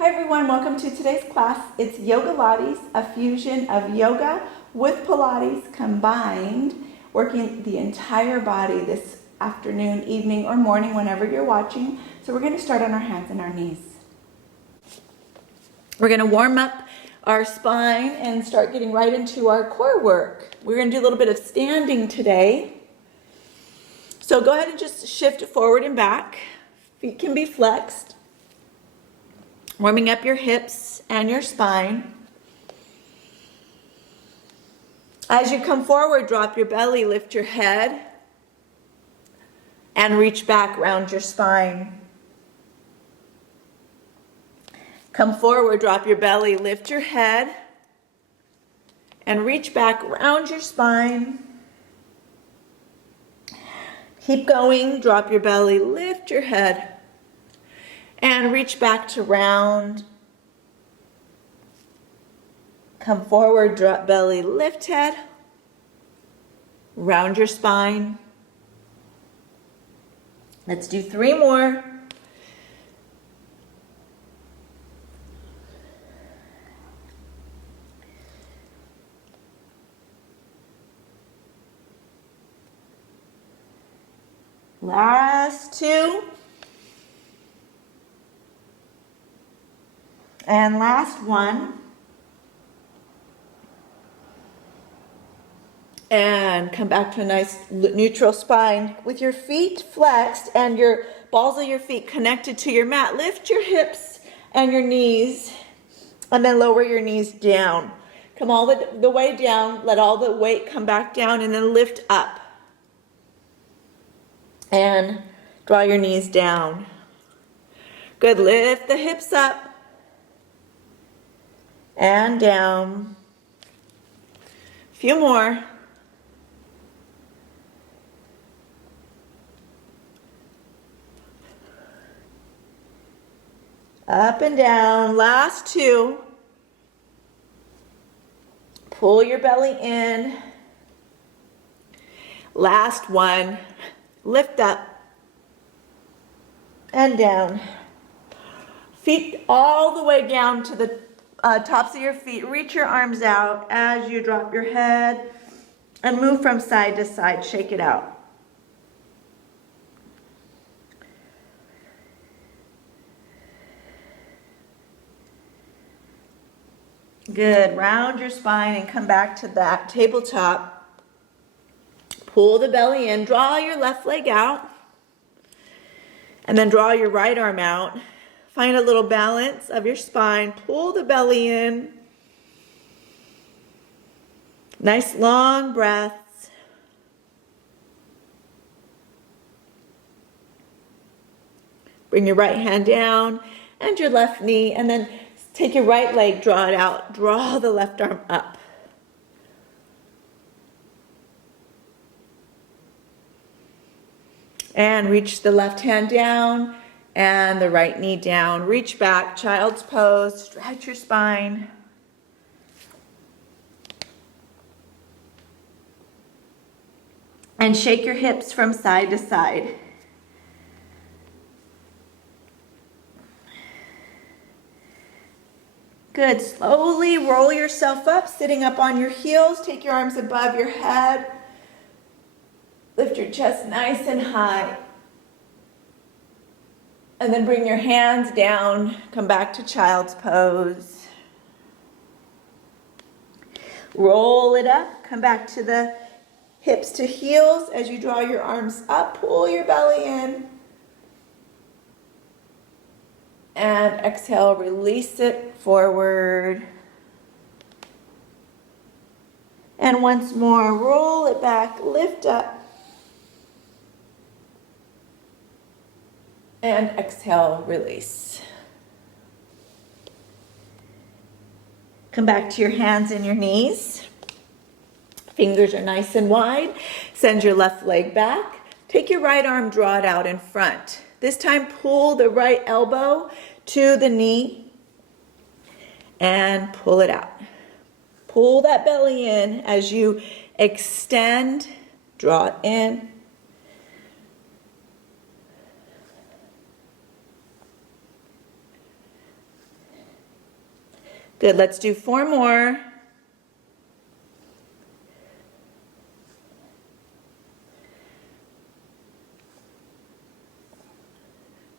Hi everyone, welcome to today's class. It's Yoga Lattes, a fusion of yoga with Pilates combined, working the entire body this afternoon, evening, or morning, whenever you're watching. So we're going to start on our hands and our knees. We're going to warm up our spine and start getting right into our core work. We're going to do a little bit of standing today. So go ahead and just shift forward and back. Feet can be flexed. Warming up your hips and your spine. As you come forward, drop your belly, lift your head, and reach back round your spine. Come forward, drop your belly, lift your head, and reach back round your spine. Keep going, drop your belly, lift your head, and reach back to round. Come forward, drop belly, lift head, round your spine. Let's do 3 more. Last 2. And last 1. And come back to a nice neutral spine with your feet flexed and your balls of your feet connected to your mat. Lift your hips and your knees and then lower your knees down. Come all the way down. Let all the weight come back down and then lift up. And draw your knees down. Good. Lift the hips up and down. A few more. Up and down. Last 2. Pull your belly in. Last 1. Lift up and down. Feet all the way down to the tops of your feet. Reach your arms out as you drop your head and move from side to side. Shake it out. Good. Round your spine and come back to that tabletop. Pull the belly in. Draw your left leg out. And then draw your right arm out. Find a little balance of your spine. Pull the belly in. Nice long breaths. Bring your right hand down and your left knee, and then take your right leg, draw it out. Draw the left arm up. And reach the left hand down and the right knee down. Reach back, child's pose. Stretch your spine. And shake your hips from side to side. Good. Slowly roll yourself up, sitting up on your heels. Take your arms above your head. Lift your chest nice and high. And then bring your hands down. Come back to child's pose. Roll it up. Come back to the hips to heels as you draw your arms up. Pull your belly in. And exhale, release it forward. And once more, roll it back, lift up. And exhale, release. Come back to your hands and your knees. Fingers are nice and wide. Send your left leg back. Take your right arm, draw it out in front. This time, pull the right elbow to the knee and pull it out. Pull that belly in as you extend, draw it in. Good, let's do 4 more.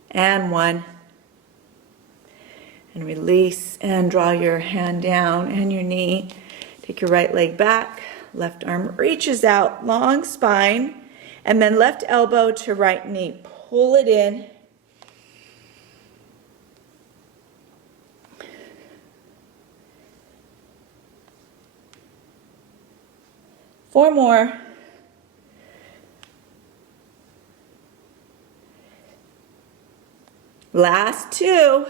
And 1. And release and draw your hand down and your knee. Take your right leg back. Left arm reaches out, long spine. And then left elbow to right knee. Pull it in. Four more. Last 2.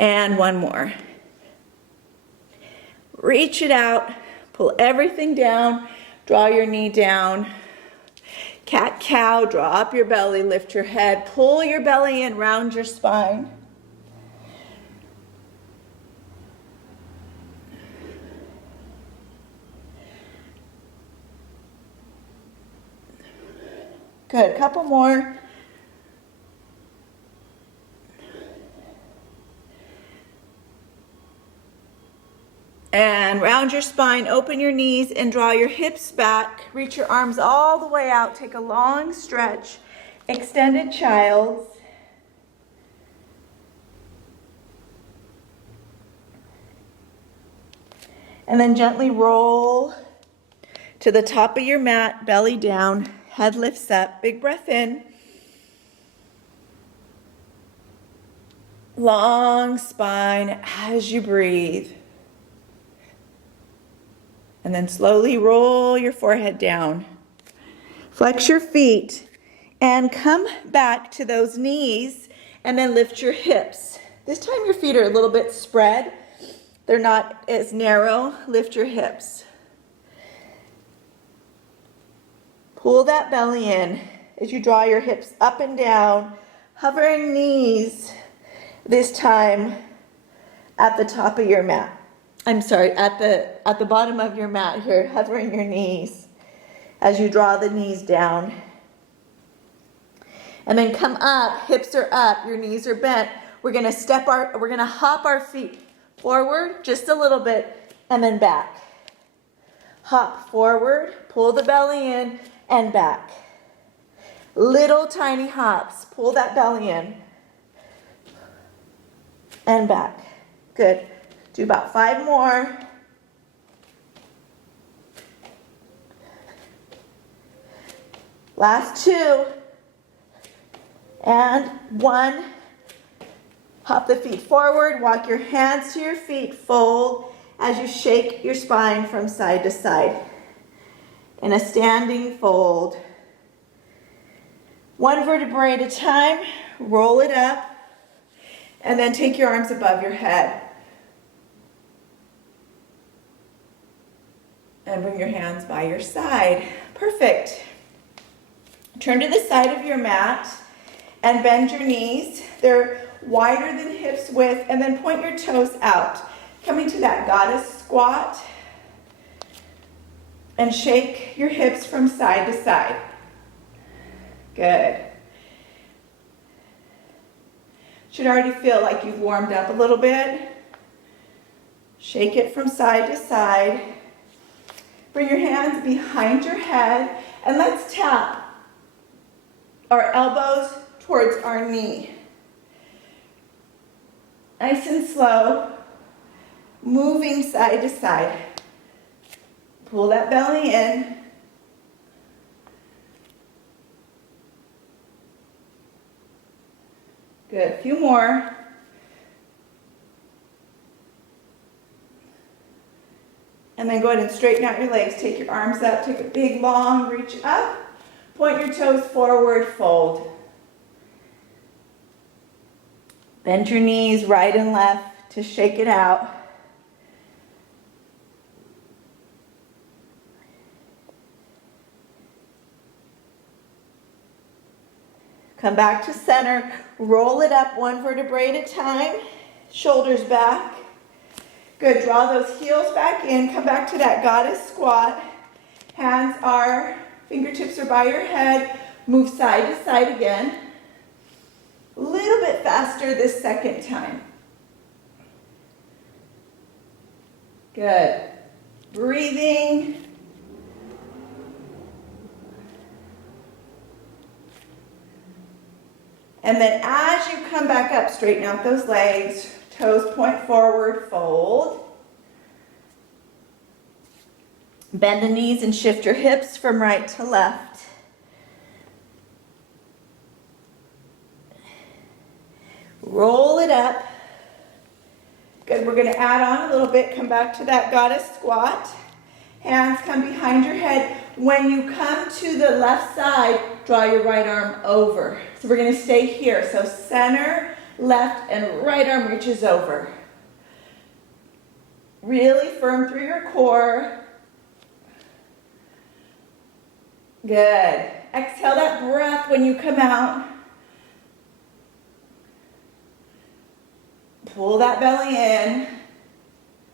And 1 more. Reach it out. Pull everything down. Draw your knee down. Cat-cow. Draw up your belly. Lift your head. Pull your belly in. Round your spine. Good. Couple more. And round your spine, open your knees and draw your hips back. Reach your arms all the way out. Take a long stretch. Extended child's. And then gently roll to the top of your mat, belly down, head lifts up. Big breath in. Long spine as you breathe. And then slowly roll your forehead down. Flex your feet and come back to those knees and then lift your hips. This time your feet are a little bit spread. They're not as narrow. Lift your hips. Pull that belly in as you draw your hips up and down. Hovering knees, this time at the top of your mat. I'm sorry, at the bottom of your mat here, hovering your knees as you draw the knees down. And then come up, hips are up, your knees are bent. We're gonna hop our feet forward just a little bit and then back. Hop forward, pull the belly in and back. Little tiny hops, pull that belly in and back. Good. Do about 5 more. Last 2. And 1. Hop the feet forward. Walk your hands to your feet. Fold as you shake your spine from side to side. In a standing fold. 1 vertebrae at a time. Roll it up. And then take your arms above your head. And bring your hands by your side. Perfect. Turn to the side of your mat and bend your knees. They're wider than hips width, and then point your toes out. Coming to that goddess squat. And shake your hips from side to side. Good. Should already feel like you've warmed up a little bit. Shake it from side to side. Bring your hands behind your head and let's tap our elbows towards our knee. Nice and slow, moving side to side. Pull that belly in. Good, a few more. And then go ahead and straighten out your legs. Take your arms up, take a big long reach up. Point your toes forward, fold. Bend your knees right and left to shake it out. Come back to center. Roll it up 1 vertebrae at a time. Shoulders back. Good, draw those heels back in, come back to that goddess squat. Fingertips are by your head, move side to side again. A little bit faster this second time. Good. Breathing. And then as you come back up, straighten out those legs, toes point forward, fold. Bend the knees and shift your hips from right to left. Roll it up. Good, we're gonna add on a little bit, come back to that goddess squat. Hands come behind your head. When you come to the left side, draw your right arm over. So we're gonna stay here. So center, left, and right arm reaches over. Really firm through your core. Good. Exhale that breath when you come out. Pull that belly in.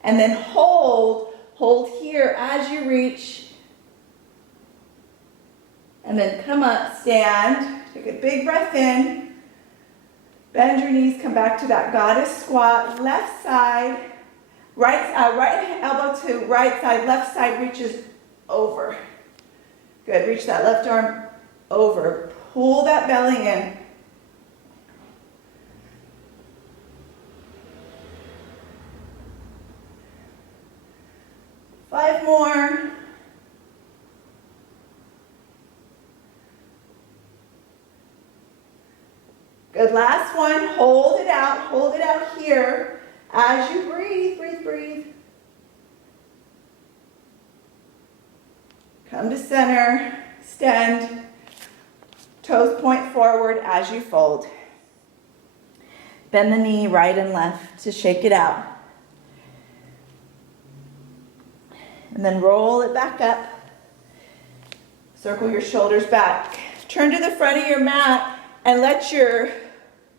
And then hold here as you reach. And then come up, stand. Take a big breath in. Bend your knees, come back to that goddess squat. Left side, right elbow to right side, left side reaches over. Good, reach that left arm over. Pull that belly in. Five more. Good, last one. Hold it out here. As you breathe, breathe. Come to center, extend, toes point forward as you fold. Bend the knee right and left to shake it out. And then roll it back up. Circle your shoulders back. Turn to the front of your mat and let your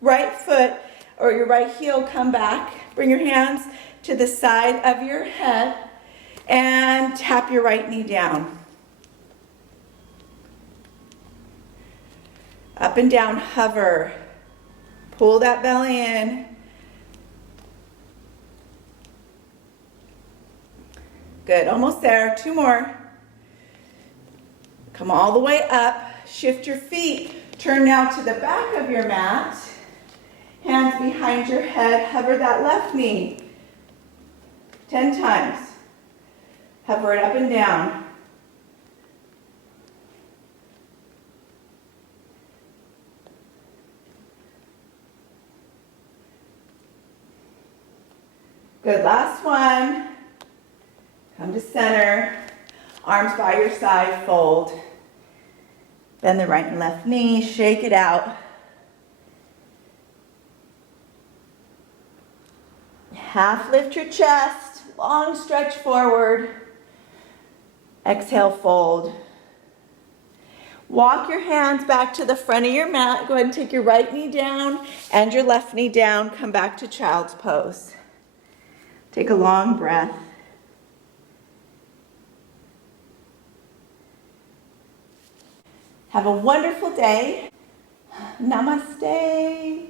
right foot or your right heel come back. Bring your hands to the side of your head and tap your right knee down. Up and down, hover. Pull that belly in. Good, almost there. Two more. Come all the way up. Shift your feet. Turn now to the back of your mat. Hands behind your head. Hover that left knee 10 times. Hover it up and down. Good, last one. Come to center. Arms by your side, fold. Bend the right and left knee, shake it out. Half lift your chest, long stretch forward. Exhale, fold. Walk your hands back to the front of your mat. Go ahead and take your right knee down and your left knee down. Come back to child's pose. Take a long breath. Have a wonderful day. Namaste.